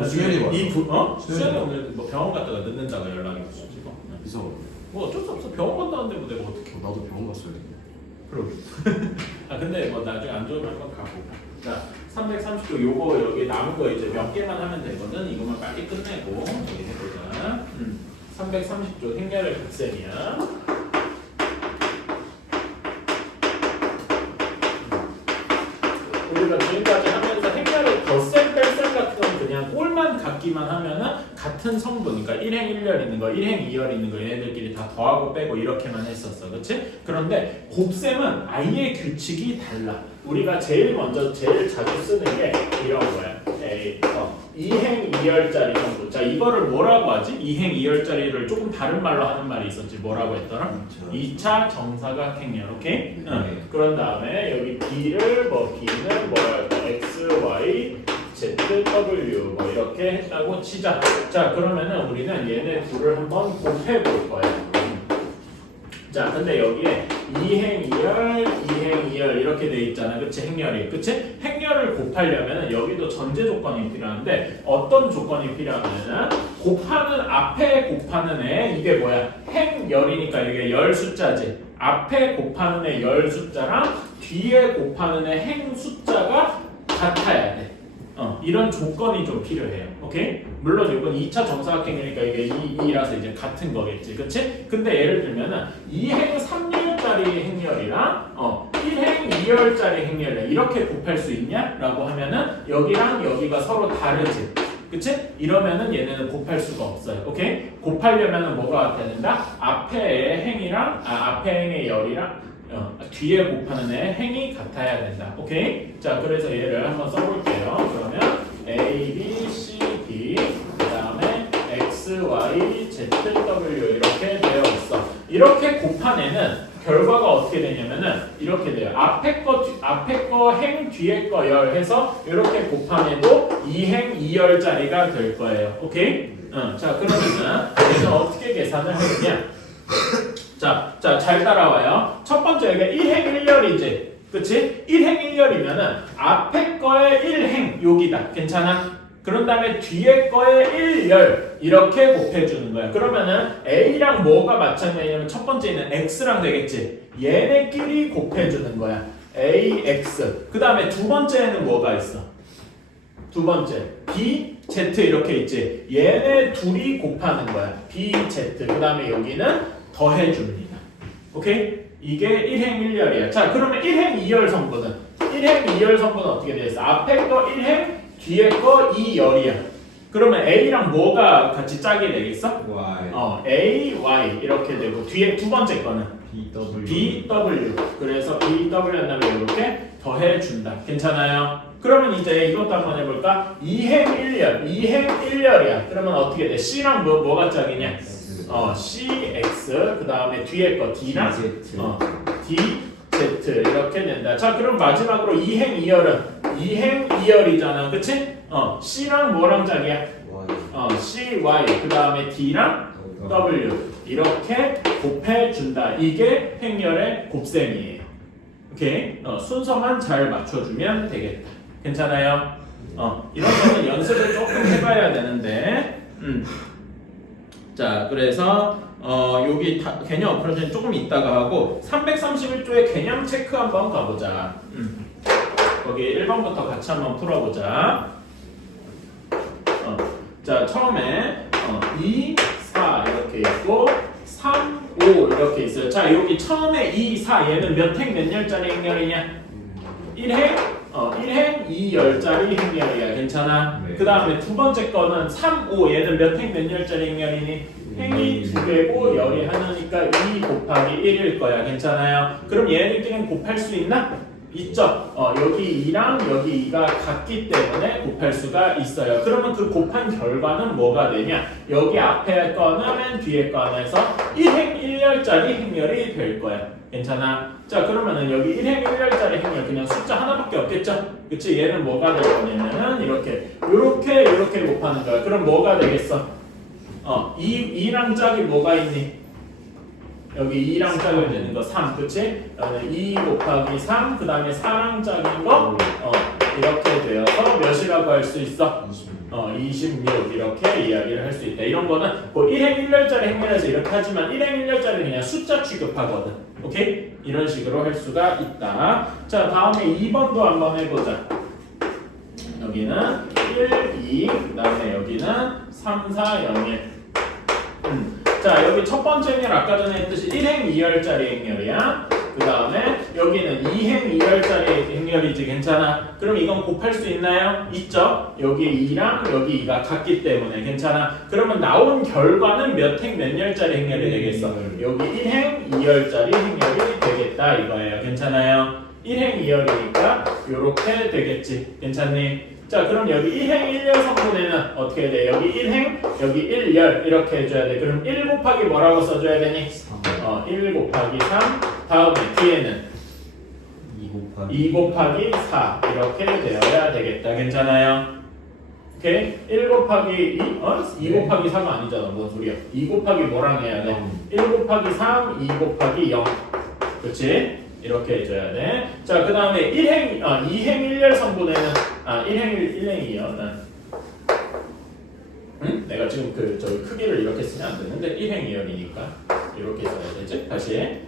수현이 왔어. 수현이 오늘 뭐 병원 갔다가 늦는다고 연락이 왔어 지금. 그래서 뭐 어쩔 수 없어. 병원 간다는데 뭐 내가 어떻게? 나도 병원 갔어야 돼. 그러게. 아 근데 뭐 나중에 안 좋으면 한번 가고. 자 330도 요거 여기 남은 거 이제 몇 개만 하면 되거든. 이거만 빨리 끝내고 여기 해보자. 330도 행렬의 곱셈이야. 우리가 지금까지 하면서 행렬의 덧셈 뺄셈 같은 건 그냥 꼴만 같기만 하면은 같은 성분, 그러니까 1행 1열 있는 거, 1행 2열 있는 거 얘네들끼리 다 더하고 빼고 이렇게만 했었어, 그렇지? 그런데 곱셈은 아예 규칙이 달라. 우리가 제일 자주 쓰는 게 이런 거야. 2행 2열짜리 성분. 자, 이거를 뭐라고 하지? 2행 2열짜리를 조금 다른 말로 하는 말이 있었지. 뭐라고 했더라? 2차 정사각 행렬. 오케이? 응. 그런 다음에 여기 B를 B는 뭐랄까? X, Y, Z, W 뭐 이렇게 했다고 치자. 자, 그러면은 우리는 얘네 둘을 한번 곱해 볼 거야. 자, 근데 여기에 2행 2열, 2행 2열 이렇게 돼 있잖아. 그치? 행렬이. 그치? 행렬을 곱하려면 여기도 전제 조건이 필요한데 어떤 조건이 필요하냐면 앞에 곱하는 애 이게 뭐야? 행열이니까 이게 열 숫자지. 앞에 곱하는 애 열 숫자랑 뒤에 곱하는 애 행 숫자가 같아야 돼. 이런 조건이 좀 필요해요. 오케이? 물론 이건 2차 정사각형이니까 이게 2라서 이제 같은 거겠지. 그치? 근데 예를 들면은 2행 3열짜리 행렬이랑 1행 2열짜리 행렬이랑 이렇게 곱할 수 있냐? 라고 하면은 여기랑 여기가 서로 다르지. 그치? 이러면은 얘네는 곱할 수가 없어요. 오케이? 곱하려면은 뭐가 된다? 앞에 행이랑 앞에 행의 열이랑 뒤에 곱하는 애 행이 같아야 된다. 오케이? 자, 그래서 얘를 한번 써볼게요. 그러면 A, B, C, D 그 다음에 X, Y, Z, W 이렇게 되어 있어. 이렇게 곱한 애는 결과가 어떻게 되냐면은 이렇게 돼요. 앞에 거 행, 뒤에 거 열 해서 이렇게 곱한 애도 2행 2열짜리가 될 거예요. 오케이? 자, 그러면은 얘는 어떻게 계산을 하느냐? 자, 잘 따라와요. 첫 번째 여기가 1행 1열이지. 그치? 1행 1열이면은 앞에 거에 1행 여기다. 괜찮아? 그런 다음에 뒤에 거에 1열 이렇게 곱해주는 거야. 그러면은 A랑 뭐가 마찬가지냐면 첫 번째는 X랑 되겠지. 얘네끼리 곱해주는 거야. AX. 그 다음에 두 번째에는 뭐가 있어? 두 번째 B, Z 이렇게 있지. 얘네 둘이 곱하는 거야. B, Z. 그 다음에 여기는 더해줍니다. 오케이? 이게 1행 1열이야. 자, 그러면 1행 2열 성분은? 1행 2열 성분은 어떻게 되어 있어? 앞에 거 1행, 뒤에 거 2열이야. 그러면 A랑 뭐가 같이 짝이 되겠어? Y. A, Y 이렇게 되고 뒤에 두 번째 거는? B, W. 그래서 BW 한 다음에 이렇게 더해준다. 괜찮아요? 그러면 이제 이것도 한번 해볼까? 2행 1열. 2행 1열이야. 그러면 어떻게 돼? C랑 뭐가 짝이냐? CX 그 다음에 뒤에 거 D랑 DZ 이렇게 된다. 자, 그럼 마지막으로 2행 2열은 2행 2열이잖아. 그치? C랑 뭐랑 짝이야? CY 그 다음에 D랑 W 이렇게 곱해준다. 이게 행렬의 곱셈이에요. 오케이? 순서만 잘 맞춰주면 되겠다. 괜찮아요? 이런 거는 연습을 조금 해봐야 되는데 자, 그래서 여기 개념 어프로치는 조금 이따가 하고 331조의 개념 체크 한번 가보자. 거기 1번부터 같이 한번 풀어보자. 자, 처음에 2, 4 이렇게 있고 3, 5 이렇게 있어요. 자, 여기 처음에 2, 4 얘는 몇 행 몇 열짜리 행렬이냐? 1행 1행 2열짜리 행렬이야. 괜찮아? 네. 그 다음에 두 번째 거는 3, 5 얘는 몇 행 몇 열짜리 행렬이니? 행이 2개고 열이 하나니까 2 곱하기 1일 거야. 괜찮아요? 그럼 얘네끼리는 곱할 수 있나? 있죠? 여기 2랑 여기 2가 같기 때문에 곱할 수가 있어요. 그러면 그 곱한 결과는 뭐가 되냐? 여기 앞에 거는 맨 뒤에 거 안에서 1행 1열짜리 행렬이 될 거야. 괜찮아? 자, 그러면은 여기 1행 1열짜리 행렬 그냥 숫자 하나밖에 없겠죠? 그치? 얘는 뭐가 될 거냐면은 이렇게 곱하는 거야. 그럼 뭐가 되겠어? 2랑 짝이 뭐가 있니? 여기 2랑 짝을 내는 거 3, 그치? 그다음에 2 곱하기 3, 그 다음에 4랑 짝인 거 이렇게 되어서 몇이라고 할 수 있어? 26. 26 이렇게 이야기를 할 수 있다. 이런 거는 뭐 1행 1열짜리 행렬에서 이렇게 하지만 1행 1열짜리 그냥 숫자 취급하거든. 오케이? 이런 식으로 할 수가 있다. 자, 다음에 2번도 한번 해보자. 여기는 1, 2, 그 다음에 여기는 3, 4, 0, 1. 자, 여기 첫 번째 행렬 아까 전에 했듯이 1행 2열짜리 행렬이야. 그 다음에 여기는 2행 2열짜리 행렬이지. 괜찮아? 그럼 이건 곱할 수 있나요? 있죠? 여기 2랑 여기 2가 같기 때문에 괜찮아? 그러면 나온 결과는 몇 행 몇 열짜리 행렬이 되겠어? 여기 1행 2열짜리 행렬이 되겠다 이거예요. 괜찮아요? 1행 2열이니까 요렇게 되겠지. 괜찮니? 자, 그럼 여기 1행 1열 성분에는 어떻게 돼? 여기 1행, 여기 1열 이렇게 해줘야 돼. 그럼 1 곱하기 뭐라고 써줘야 되니? 1 곱하기 3. 다음에 뒤에는 2 곱하기 4 이렇게 되어야 되겠다. 괜찮아요? 오케이? 1 곱하기 2? 2 곱하기 4가 아니잖아. 뭔 소리야? 2 곱하기 뭐랑 해야 돼? 1 곱하기 3, 2 곱하기 0. 그렇지? 이렇게 해줘야 돼. 자, 그 다음에 2행 1열 성분에는 1행이요. 응? 내가 지금 저기 크기를 이렇게 쓰면 안 되는데 1행 2열이니까 이렇게 써야 되지. 다시.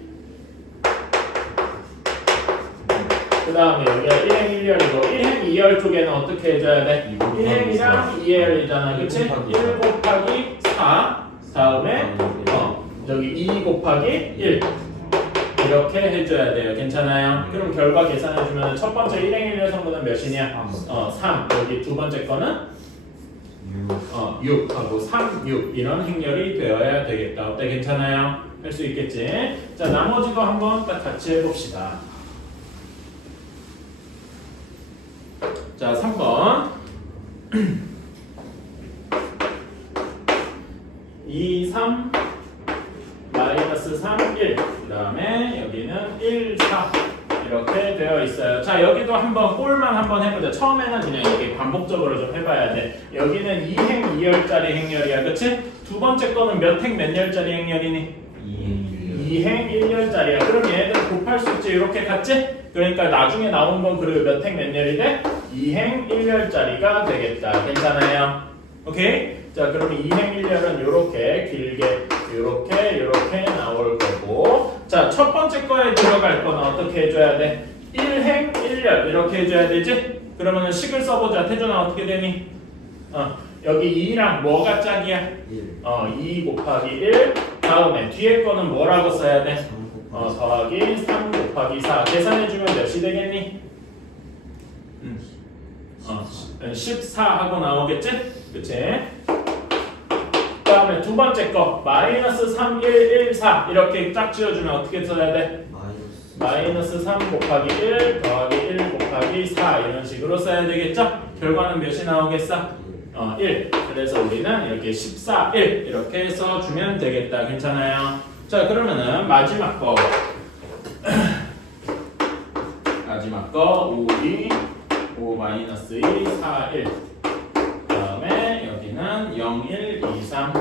그 다음에 여기가 1행 1열이고 1행 2열 쪽에는 어떻게 해줘야 돼? 1행이랑 2열이잖아. 그치? 1 곱하기 4 다음에 저기 2 곱하기 1 이렇게 해줘야 돼요. 괜찮아요? 그럼 결과 계산해주면 첫 번째 1행 1열 성분은 몇이냐? 3. 여기 두 번째 거는 6하고 3, 6 이런 행렬이 되어야 되겠다. 어때? 괜찮아요? 할 수 있겠지? 자, 나머지도 한번 딱 같이 해봅시다. 자, 3번 2, 3 마이너스 3, 1 그 다음에 여기는 1, 4 이렇게 되어 있어요. 자, 여기도 한번 꼴만 한번 해보자. 처음에는 그냥 이렇게 반복적으로 좀 해봐야 돼. 여기는 2행 2열짜리 행렬이야. 그치? 두 번째 거는 몇 행 몇 열짜리 행렬이니? 2행 1열짜리야. 그럼 얘네들 곱할 수 있지. 이렇게 같지? 그러니까 나중에 나온 건 그리고 몇 행 몇 열이 돼? 2행 1열짜리가 되겠다. 괜찮아요? 오케이? 자, 그러면 2행 1열은 이렇게 길게 이렇게 나올 거고, 자, 첫 번째 거에 들어갈 거는 어떻게 해줘야 돼? 1행 1열 이렇게 해줘야 되지? 그러면 식을 써보자. 태준아 어떻게 되니? 여기 2랑 뭐가 짝이야? 2 곱하기 1 다음에 뒤에 거는 뭐라고 써야 돼? 더하기 3 곱하기 4 계산해주면 몇이 되겠니? 14 하고 나오겠지? 그치? 그 다음에 두 번째 거 마이너스 3, 1, 1, 4 이렇게 짝 지어주면 어떻게 써야 돼? 마이너스 3 곱하기 1 더하기 1 곱하기 4 이런 식으로 써야 되겠죠? 결과는 몇이 나오겠어? 1. 그래서 우리는 이렇게 14, 1 이렇게 써주면 되겠다. 괜찮아요? 자, 그러면은 마지막 거 마지막 거 5, 2 5 마이너스 2 4 1 그다음에 여기는 0 1 2 3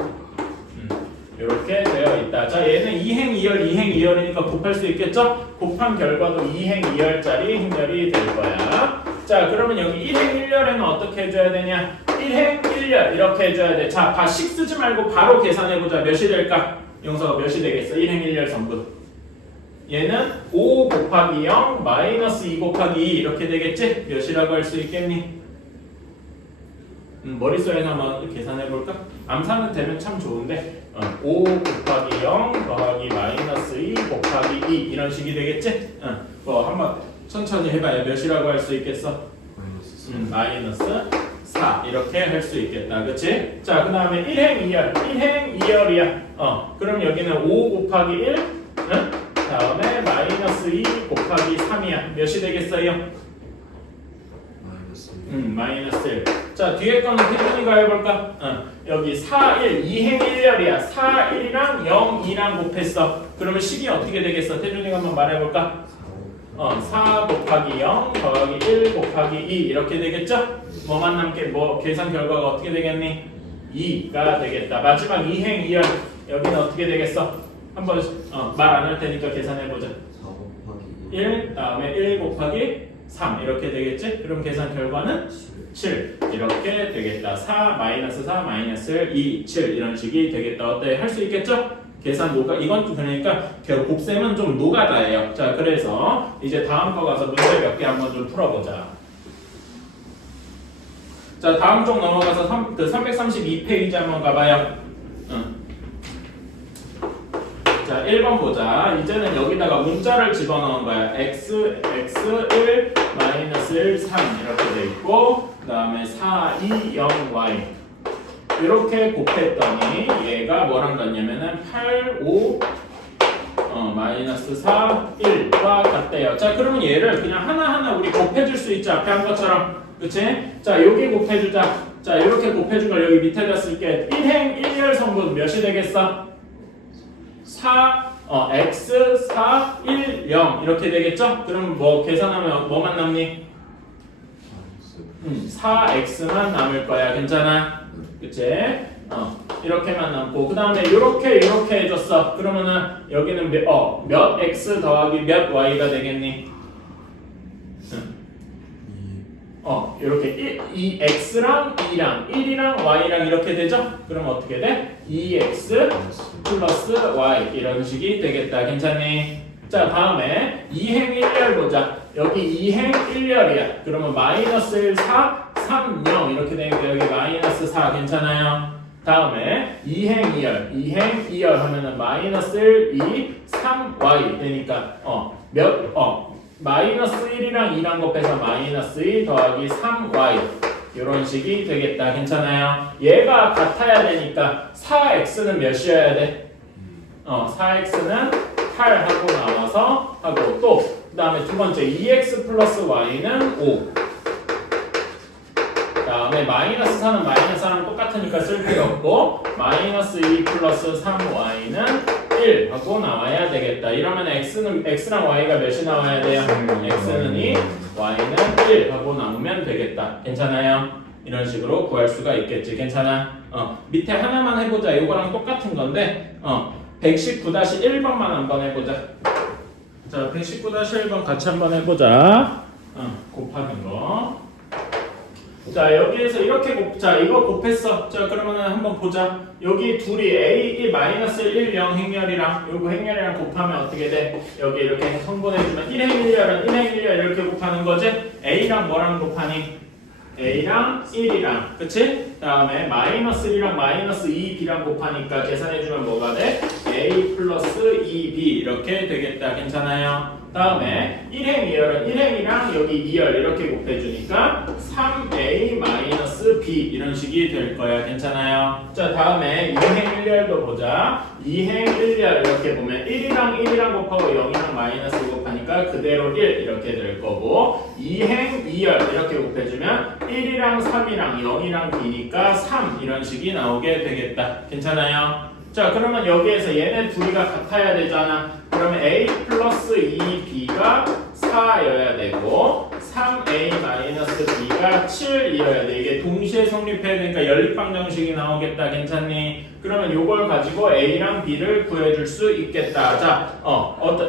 이렇게 되어 있다. 자, 얘는 2행 2열 2행 2열이니까 곱할 수 있겠죠? 곱한 결과도 2행 2열짜리 행렬이 될 거야. 자, 그러면 여기 1행 1열에는 어떻게 해줘야 되냐? 1행 1열 이렇게 해줘야 돼. 자, 식 쓰지 말고 바로 계산해보자. 몇이 될까? 영서가 몇이 되겠어? 1행 1열 성분. 얘는 5 곱하기 0 마이너스 2 곱하기 2 이렇게 되겠지? 몇이라고 할 수 있겠니? 머릿속에서 한번 계산해볼까? 암산은 되면 참 좋은데 5 곱하기 0 더하기 마이너스 2 곱하기 2 이런 식이 되겠지? 뭐 한번 천천히 해봐야 몇이라고 할 수 있겠어? 마이너스 4 이렇게 할 수 있겠다. 그치? 자, 그 다음에 1행 2열 1행 2열이야. 그럼 여기는 5 곱하기 1 다음에 마이너스 2 곱하기 3이야. 몇이 되겠어요? 마이너스 1. 자, 뒤에 거는 태준이가 해볼까? 여기 4, 1, 2행 1열이야. 4, 1이랑 0, 2랑 곱했어. 그러면 식이 어떻게 되겠어? 태준이가 한번 말해볼까? 4 곱하기 0 더하기 1 곱하기 2 이렇게 되겠죠? 뭐만 남게 뭐 계산 결과가 어떻게 되겠니? 2가 되겠다. 마지막 2행 2열 여기는 어떻게 되겠어? 한번 말 안 할 테니까 계산해보자. 1 다음에 1 곱하기 3 이렇게 되겠지? 그럼 계산 결과는 7 이렇게 되겠다. 4 마이너스 4 마이너스 2 7 이런 식이 되겠다. 어때? 할 수 있겠죠? 계산 노가 이건 좀 그러니까 곱셈은 좀 노가다예요. 자 그래서 이제 다음 거 가서 문제 몇 개 한번 좀 풀어보자. 자 다음 쪽 넘어가서 332페이지 한번 가봐요. 자 1번 보자. 이제는 여기다가 문자를 집어넣은 거야. x 1 마이너스 1 3 이렇게 돼 있고 그 다음에 4 2 0 y 이렇게 곱했더니 얘가 뭐랑 같냐면은 8 5 마이너스 4 1과 같대요. 자 그러면 얘를 그냥 하나하나 우리 곱해줄 수 있지 앞에 한 것처럼. 그치? 자 여기 곱해주자. 자 이렇게 곱해준 걸 여기 밑에다 쓸게. 1행 1열 성분 몇이 되겠어? x 4 1 0 이렇게 되겠죠? 그럼 뭐 계산하면 뭐만 남니? 4x만 남을 거야. 괜찮아? 그치? 이렇게만 남고 그 다음에 이렇게 해줬어. 그러면은 여기는 몇 x 더하기 몇 y가 되겠니? 이렇게 2x랑 2랑 1이랑 y랑 이렇게 되죠? 그럼 어떻게 돼? 2x 플러스 y 이런 식이 되겠다. 괜찮니? 자 다음에 2행 1열 보자. 여기 2행 1열이야. 그러면 마이너스 1 4 3 0 이렇게 되니까 여기 마이너스 4 괜찮아요? 다음에 2행 2열 하면은 마이너스 1 2 3 y 되니까 마이너스 1이랑 2랑 곱해서 마이너스 2 더하기 3y 이런 식이 되겠다. 괜찮아요? 얘가 같아야 되니까 4x는 몇이어야 돼? 4x는 8 하고 나와서 하고 또 그 다음에 두 번째 2x 플러스 y는 5 다음에 마이너스 4는 마이너스 4랑 똑같으니까 쓸 필요 없고 마이너스 2 플러스 3y는 1 하고 나와야 되겠다. 이러면 x랑 y가 몇이 나와야 돼요? x는 2, y는 1 하고 나오면 되겠다. 괜찮아요? 이런 식으로 구할 수가 있겠지. 괜찮아? 밑에 하나만 해보자. 이거랑 똑같은 건데 119-1번만 한번 해보자. 자 119-1번 같이 한번 해보자. 곱하는 거. 자 여기에서 이렇게 자 이거 곱했어. 자 그러면은 한번 보자. 여기 둘이 a 마이너스 1 0 행렬이랑 요거 행렬이랑 곱하면 어떻게 돼? 여기 이렇게 성분해주면 1행 1열은 1행 1열 이렇게 곱하는 거지? a랑 뭐랑 곱하니? a랑 1이랑 그치? 다음에 마이너스 1이랑 마이너스 2b랑 곱하니까 계산해주면 뭐가 돼? a 플러스 2b 이렇게 되겠다. 괜찮아요? 다음에 1행 2열은 1행이랑 여기 2열 이렇게 곱해주니까 3a 마이너스 b 이런 식이 될 거야. 괜찮아요? 자 다음에 2행 1열도 보자. 2행 1열 이렇게 보면 1이랑 곱하고 0이랑 마이너스 곱하니까 그대로 1 이렇게 될 거고 2행 2열 이렇게 곱해주면 1이랑 3이랑 0이랑 b니까 3 이런 식이 나오게 되겠다. 괜찮아요? 자 그러면 여기에서 얘네 둘이가 같아야 되잖아. 그러면 a 플러스 2b가 4여야 되고 3a 마이너스 b가 7이어야 돼. 이게 동시에 성립해야 되니까 연립방정식이 나오겠다. 괜찮니? 그러면 이걸 가지고 a랑 b를 구해줄 수 있겠다. 자,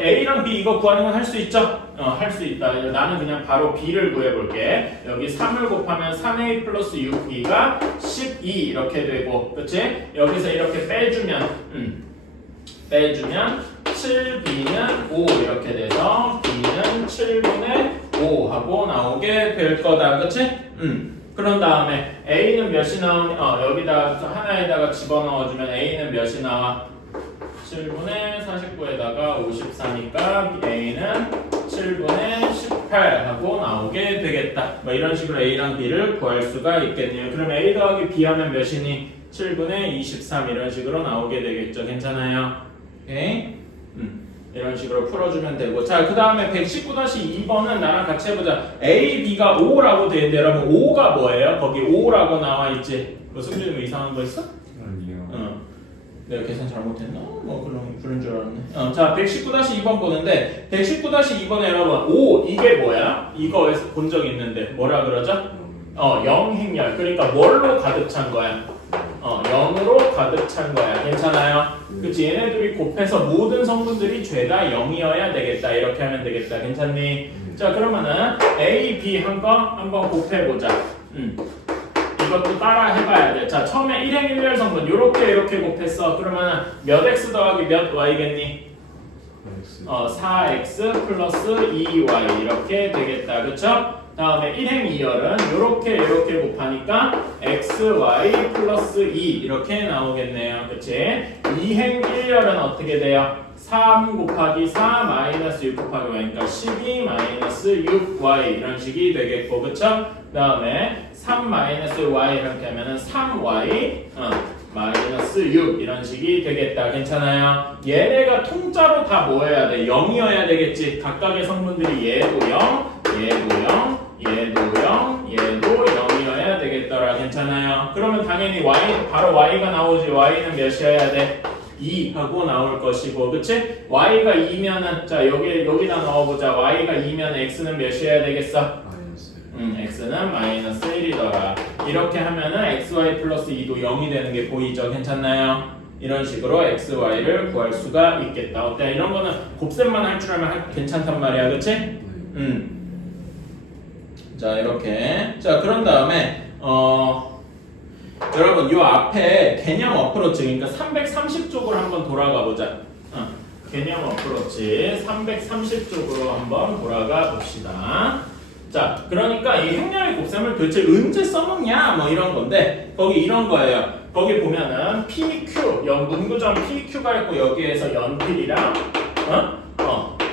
a랑 b 이거 구하는 건 할 수 있죠? 할 수 있다. 나는 그냥 바로 b를 구해볼게. 여기 3을 곱하면 3a 플러스 6b가 12 이렇게 되고, 그치? 여기서 이렇게 빼주면 7b는 5 이렇게 돼서 b는 7분의 5 하고 나오게 될 거다. 그치? 그런 다음에 a는 몇이 나오니? 여기다 하나에다가 집어넣어주면 a는 몇이 나와? 7분의 49에다가 54니까 a는 7분의 18 하고 나오게 되겠다. 뭐 이런 식으로 a랑 b를 구할 수가 있겠네요. 그럼 a 더하기 b 하면 몇이니? 7분의 23 이런 식으로 나오게 되겠죠. 괜찮아요? 오케이? 이런 식으로 풀어주면 되고. 자, 그 다음에 119-2번은 나랑 같이 해보자. A, B가 5라고 되어 있는데 여러분 5가 뭐예요? 거기 5라고 나와 있지? 뭐 승준이 뭐 이상한 거 있어? 아니요. 내가 계산 잘못했나? 그런 줄 알았네. 자, 119-2번 보는데 119-2번에 여러분 5 이게 뭐야? 이거에서 본 적 있는데 뭐라 그러죠? 0행렬. 그러니까 뭘로 가득 찬 거야? 0으로 가득 찬 거야. 괜찮아요? 그치? 얘네들이 곱해서 모든 성분들이 죄다 0이어야 되겠다. 이렇게 하면 되겠다. 괜찮니? 자, 그러면은 A, B 한 거 한번 곱해보자. 이것도 따라 해봐야 돼. 자, 처음에 1행 1열 성분 요렇게 이렇게 곱했어. 그러면은 몇 x 더하기 몇 y겠니? 4x 플러스 2y 이렇게 되겠다. 그쵸? 다음에 1행 2열은 요렇게 이렇게 곱하니까 xy 플러스 2 이렇게 나오겠네요. 그치? 2행 1열은 어떻게 돼요? 3 곱하기 4 마이너스 6 곱하기 y니까 12 마이너스 6y 이런 식이 되겠고, 그쵸? 그 다음에 3 마이너스 y 이렇게 하면은 3y 마이너스 6 이런 식이 되겠다. 괜찮아요? 얘네가 통짜로 다 뭐여야 돼? 0이어야 되겠지. 각각의 성분들이 얘도 0, 얘도 0, 얘도 0, 얘도 0이어야 되겠더라. 괜찮아요? 그러면 당연히 y 바로 y가 나오지. y는 몇이어야 돼? 2 하고 나올 것이고, 그치? y가 2면은 자 여기다 넣어보자. y가 2면 x는 몇이어야 되겠어? x는 마이너스 1이더라. 이렇게 하면은 xy 플러스 2도 0이 되는 게 보이죠? 괜찮나요? 이런 식으로 xy를 구할 수가 있겠다. 어때? 이런 거는 곱셈만 할 줄 알면 괜찮단 말이야. 그치? 자, 이렇게. 자, 그런 다음에 여러분 요 앞에 개념 어프로치, 그러니까 330쪽으로 한번 돌아가 보자. 개념 어프로치 330쪽으로 한번 돌아가 봅시다. 자, 그러니까 이 행렬의 곱셈을 도대체 언제 써먹냐 뭐 이런 건데, 거기 이런 거예요. 거기 보면은 PQ, 문구점 PQ가 있고 여기에서 연필이랑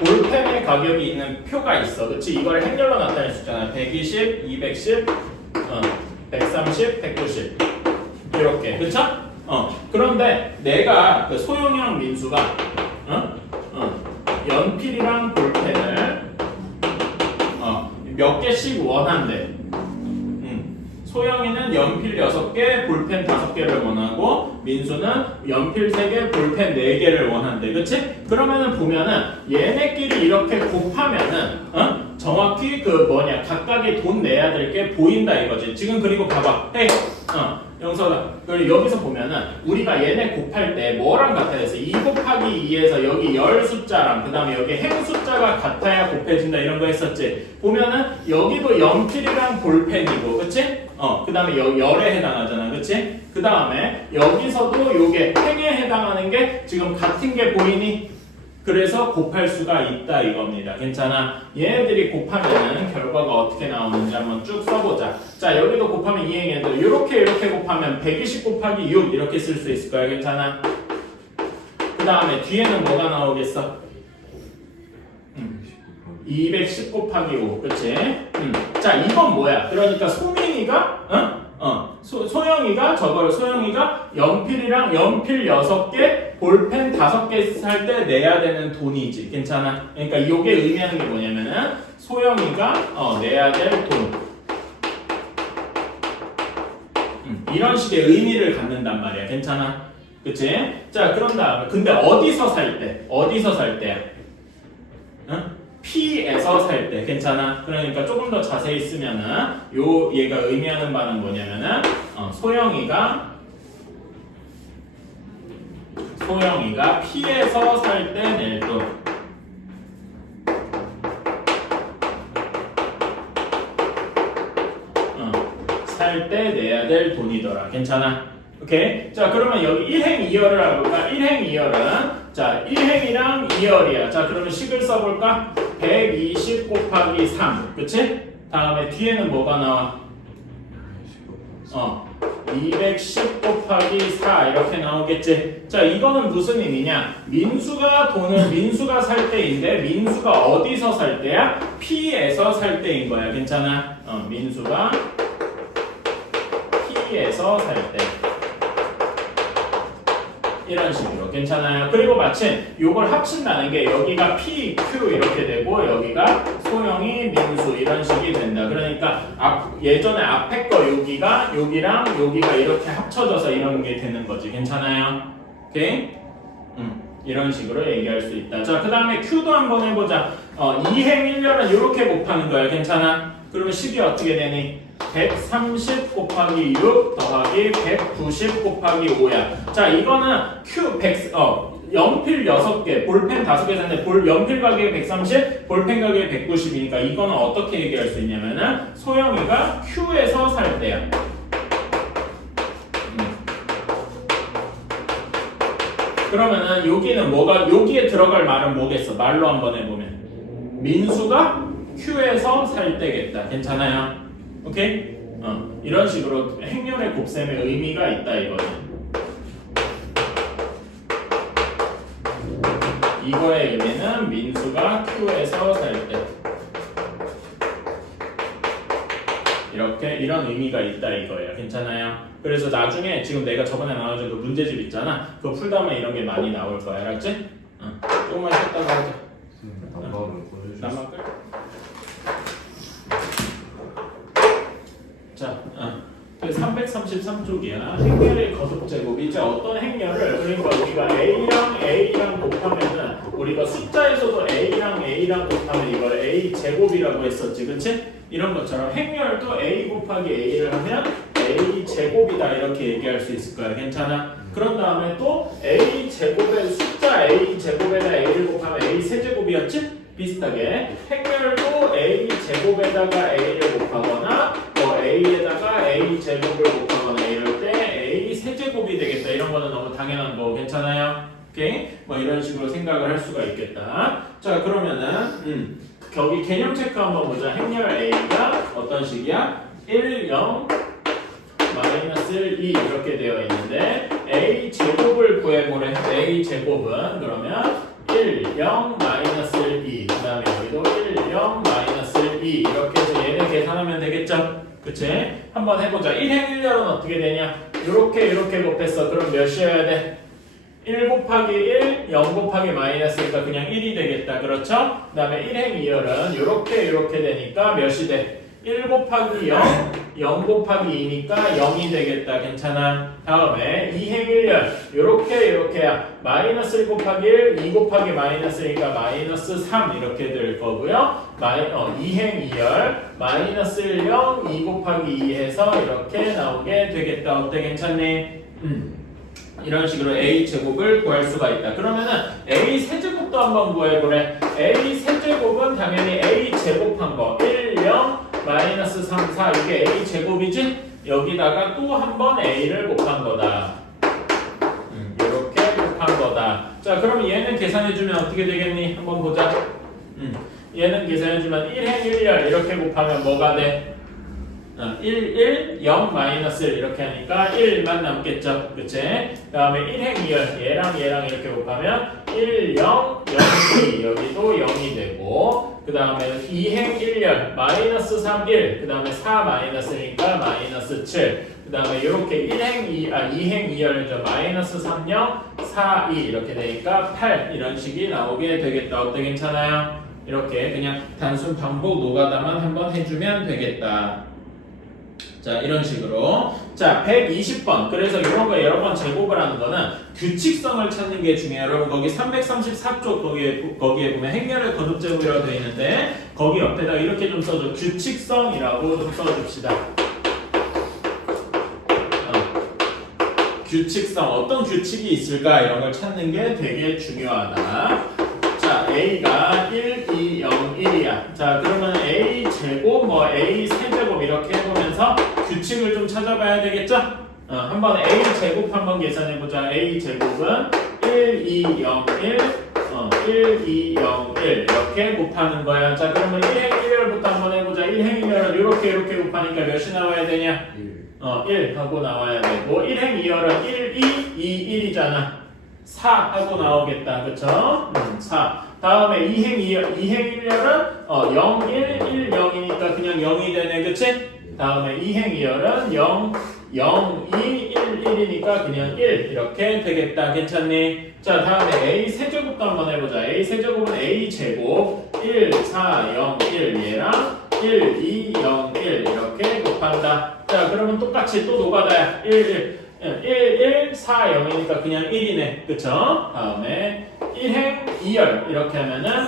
볼펜의 가격이 있는 표가 있어. 그치? 이걸 행렬로 나타낼 수 있잖아. 120, 210, 130, 190 이렇게. 그쵸? 그런데 내가 그 소영이랑 민수가 연필이랑 볼펜을 몇 개씩 원한대. 소영이는 연필 6개, 볼펜 5개를 원하고, 민수는 연필 3개, 볼펜 4개를 원한대. 그치? 그러면은 보면은 얘네끼리 이렇게 곱하면은 정확히 각각의 돈 내야 될 게 보인다 이거지. 지금 그리고 봐봐. 헤이, 영서가 여기서 보면은 우리가 얘네 곱할 때 뭐랑 같아야 돼서 2 곱하기 2에서 여기 열 숫자랑 그 다음에 여기 행 숫자가 같아야 곱해진다 이런 거 했었지. 보면은 여기도 연필이랑 볼펜이고, 그치? 그 다음에 열에 해당하잖아. 그치? 그 다음에 여기서도 요게 행에 해당하는 게 지금 같은 게 보이니? 그래서 곱할 수가 있다 이겁니다. 괜찮아? 얘네들이 곱하면은 결과가 어떻게 나오는지 한번 쭉 써보자. 자, 여기도 곱하면 이행해도 이렇게 곱하면 120 곱하기 6 이렇게 쓸 수 있을 거야. 괜찮아? 그 다음에 뒤에는 뭐가 나오겠어? 210 곱하기 5. 그치? 자, 이건 뭐야? 그러니까 소민이가 소영이가 연필이랑 연필 6개, 볼펜 5개 살 때 내야 되는 돈이지. 괜찮아? 그러니까 이게 의미하는 게 뭐냐면은 소영이가 내야 될 돈. 이런 식의 의미를 갖는단 말이야. 괜찮아? 그치? 자, 그런 다음에 근데 어디서 살 때야? P에서 살 때. 괜찮아? 그러니까 조금 더 자세히 쓰면은 얘가 의미하는 바는 뭐냐면은 소영이가 P에서 살 때 낼 돈. 살 때 내야 될 돈이더라. 괜찮아? 오케이? 자, 그러면 여기 1행 2열을 해볼까? 1행 2열은 자, 1행이랑 2열이야. 자, 그러면 식을 써볼까? 120 곱하기 3. 그치? 다음에 뒤에는 뭐가 나와? 210 곱하기 4 이렇게 나오겠지? 자, 이거는 무슨 의미냐? 민수가 살 때인데 민수가 어디서 살 때야? P에서 살 때인 거야. 괜찮아? 민수가 P에서 살 때. 이런 식으로. 괜찮아요? 그리고 마침 요걸 합친다는 게 여기가 P, Q 이렇게 되고 여기가 소영이, 민수 이런 식이 된다. 그러니까 예전에 앞에 거 여기랑 여기가 이렇게 합쳐져서 이런 게 되는 거지. 괜찮아요? 오케이? 이런 식으로 얘기할 수 있다. 자, 그 다음에 Q도 한번 해보자. 2행 1열은 이렇게 곱하는 거야. 괜찮아? 그러면 식이 어떻게 되니? 130 곱하기 6 더하기 190 곱하기 5야. 자, 이거는 연필 6개, 볼펜 5개 샀는데 연필 가격이 130, 볼펜 가격이 190이니까 이거는 어떻게 얘기할 수 있냐면은 소영이가 Q에서 살 때야. 그러면은 여기는 여기에 들어갈 말은 뭐겠어? 말로 한번 해보면 민수가 Q에서 살 때겠다. 괜찮아요? 오케이? 이런 식으로 행렬의 곱셈의 의미가 있다 이거는. 이거의 의미는 민수가 Q에서 살 때. 이런 의미가 있다 이거예요. 괜찮아요? 그래서 나중에 지금 내가 저번에 나눠준 그 문제집 있잖아. 그거 풀다면 이런 게 많이 나올 거야. 알았지? 조금만 쉬었다가 하자. 남방을 보내주세요. 남방 끌. 자, 333쪽이야. 행렬의 거듭제곱. 이제 어떤 행렬을 그러니까 우리가 A랑 곱하면은 우리가 숫자에서도 A랑 곱하면 이걸 A 제곱이라고 했었지, 그렇지? 이런 것처럼 행렬도 A 곱하기 A를 하면 A 제곱이다 이렇게 얘기할 수 있을 거야. 괜찮아? 그런 다음에 또 A 제곱의 숫자 A 제곱에다 A를 곱하면 A 세제곱이었지? 비슷하게 행렬도 A 제곱에다가 A를 곱하거나 A에다가 A 제곱을 곱하거나 이럴 때 A 세제곱이 되겠다. 이런 거는 너무 당연한 거. 괜찮아요? 오케이? 이런 식으로 생각을 할 수가 있겠다. 자, 그러면은 여기 개념 체크 한번 보자. 행렬 A가 어떤 식이야? 1, 0, 마이너스 1, 2 이렇게 되어 있는데 A 제곱을 구해보래. A 제곱은 그러면 1, 0, 마이너스 1, 2 그 다음에 여기도 1, 0, 마이너스 1, 2 이렇게 해서 얘네 계산하면 되겠죠? 그치? 한번 해보자. 1행 1열은 어떻게 되냐? 이렇게 곱했어. 그럼 몇이어야 돼? 1 곱하기 1, 0 곱하기 마이너스니까 그냥 1이 되겠다. 그렇죠? 그 다음에 1행 2열은 이렇게 되니까 몇이 돼? 1 곱하기 0, 0 곱하기 2니까 0이 되겠다. 괜찮아? 다음에 2행 1열 이렇게야. 마이너스 1 곱하기 1, 2 곱하기 마이너스니까 마이너스 3 이렇게 될 거고요. 2행 2열 마이너스 1, 0, 2 곱하기 2 해서 이렇게 나오게 되겠다. 어때? 괜찮니? 이런 식으로 A 제곱을 구할 수가 있다. 그러면은 A 세제곱도 한번 구해보래. A 세제곱은 당연히 A 제곱한 거 1, 0, 마이너스 3, 4 이게 A 제곱이지? 여기다가 또 한 번 A를 곱한 거다. 이렇게 곱한 거다. 자, 그럼 얘는 계산해주면 어떻게 되겠니? 한번 보자. 얘는 계산해주면 1행 1열 이렇게 곱하면 뭐가 돼? 1, 1, 0, 마이너스 1 이렇게 하니까 1만 남겠죠. 그치? 그 다음에 1행 2열 얘랑 이렇게 곱하면 1, 0, 0, 2 여기도 0이 되고 그 다음에 2행 1열 마이너스 3, 1 그 다음에 4 마이너스니까 마이너스 7 그 다음에 이렇게 2행 2열이죠. 마이너스 3, 0, 4, 2 이렇게 되니까 8 이런 식이 나오게 되겠다. 어때? 괜찮아요? 이렇게 그냥 단순 반복 노가다만 한번 해주면 되겠다. 자, 이런 식으로. 자, 120번. 그래서 이런 거 여러 번 제곱을 하는 거는 규칙성을 찾는 게 중요해요. 여러분, 거기 334쪽 거기에 보면 행렬의 거듭제곱이라고 되어 있는데 거기 옆에다 이렇게 좀 써줘. 규칙성이라고 좀 써줍시다. 규칙성. 어떤 규칙이 있을까? 이런 걸 찾는 게 되게 중요하다. 자, A가 1, 2, 0, 1이야. 자, 그러면 A 제곱, A 세제곱 이렇게 해보면서 규칙을 좀 찾아봐야 되겠죠? 한번 A 제곱 한번 계산해보자. A 제곱은 1, 2, 0, 1, 1, 2, 0, 1 이렇게 곱하는 거야. 자, 그러면 1행 1열부터 한번 해보자. 1행 1열은 이렇게 곱하니까 몇이 나와야 되냐? 1 하고 나와야 되고 1행 2열은 1, 2, 1이잖아. 4 하고 나오겠다. 그쵸? 4. 다음에 2행 1열은 0, 1, 1, 0이니까 그냥 0이 되네. 그치? 다음에 2행 2열은 0, 0, 2, 1, 1이니까 그냥 1 이렇게 되겠다. 괜찮니? 자, 다음에 A 세제곱도 한번 해보자. A 세제곱은 A 제곱 1, 4, 0, 1 얘랑 1, 2, 0, 1 이렇게 곱한다. 자, 그러면 똑같이 또 노가다야. 1, 4, 0이니까 그냥 1이네. 그쵸? 다음에 1행 2열 이렇게 하면은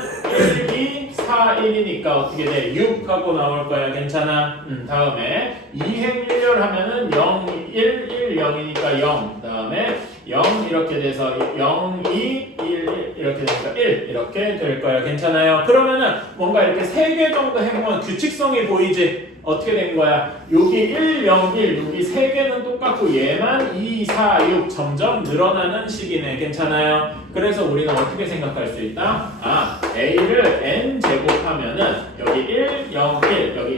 1, 2, 4, 1이니까 어떻게 돼? 6 하고 나올 거야. 괜찮아? 다음에 2행 1열 하면은 0, 1, 1, 0이니까 0. 다음에 0 이렇게 돼서 0, 2, 1, 1 이렇게 되니까 1 이렇게 될 거야. 괜찮아요? 그러면은 뭔가 이렇게 3개 정도 해보면 규칙성이 보이지? 어떻게 된 거야? 여기 1, 0, 1 여기 3개는 똑같고 얘만 2, 4, 6 점점 늘어나는 식이네. 괜찮아요? 그래서 우리는 어떻게 생각할 수 있다? 아, A를 n 제곱하면은 여기 1, 0, 1 여기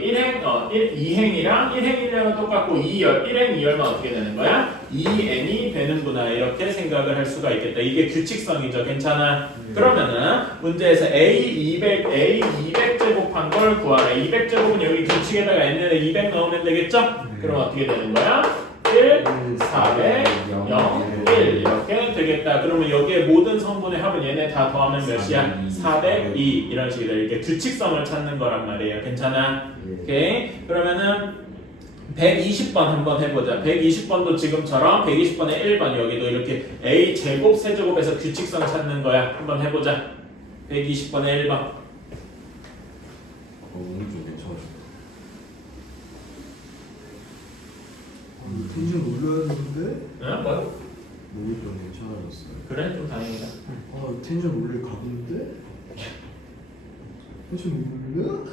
2행이랑 1행 1량은 똑같고 2열, 1행 2열만 어떻게 되는 거야? 2n이 되는구나. 이렇게 생각을 할 수가 있겠다. 이게 규칙성이죠. 괜찮아? 그러면은 문제에서 A 200 제곱한 걸 구하라. 200 제곱은 여기 규칙에다가 n에 200 넣으면 되겠죠? 그럼 어떻게 되는 거야? 1, 400, 0, 1 이렇게 되겠다. 그러면 여기에 모든 성분의 합은 얘네 다 더하면 몇이야? 402 이런 식으로 이렇게 규칙성을 찾는 거란 말이에요. 괜찮아? 오케이. 그러면은 120번 한번 해보자. 120번도 지금처럼 120번에 1번 여기도 이렇게 A 제곱 세제곱에서 규칙성 찾는 거야. 한번 해보자. 120번에 1번. 오른쪽 괜찮아요. 텐션 올려야 되는데? 응? 뭐? 몸이 좀 괜찮아졌어요. 그래? 좀 다행이다. 텐션 올릴 각인데? 텐션 올려?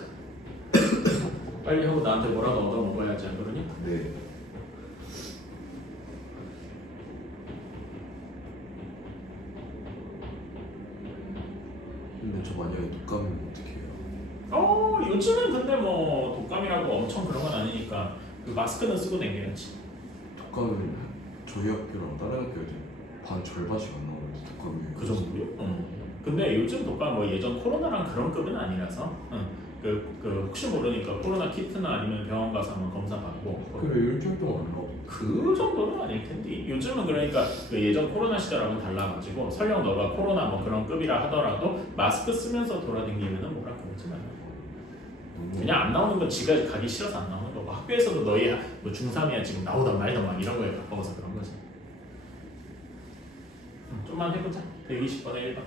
빨리 하고 나한테 뭐라도 얻어 먹어야지. 안 그러냐? 네. 근데 저 만약에 독감이면 어떻게 해요? 요즘은 근데 뭐 독감이라고 엄청 그런 건 아니니까 그 마스크는 쓰고 다녀야지. 독감은 저희 학교랑 다른 학교에 반 절반씩 안 나오는데 독감이 그 정도요? 근데 요즘 독감 뭐 예전 코로나랑 그런 급은 아니라서 그 혹시 모르니까 코로나 키트나 아니면 병원 가서 한번 검사 받고 그래 일주일 동안 안 나오고 그 정도는 아닐 텐데 요즘은 그러니까 그 예전 코로나 시절하고는 달라가지고 설령 너가 코로나 뭐 그런 급이라 하더라도 마스크 쓰면서 돌아다니면은 뭐라 그러지 않아. 그냥 안 나오는 건 지가 가기 싫어서 안 나오는 거고 학교에서도 너희 뭐 중3이야 지금 나오던 말던 막 이런 거에 가까워서 그런 거지. 좀만 해보자. 120번에 1번.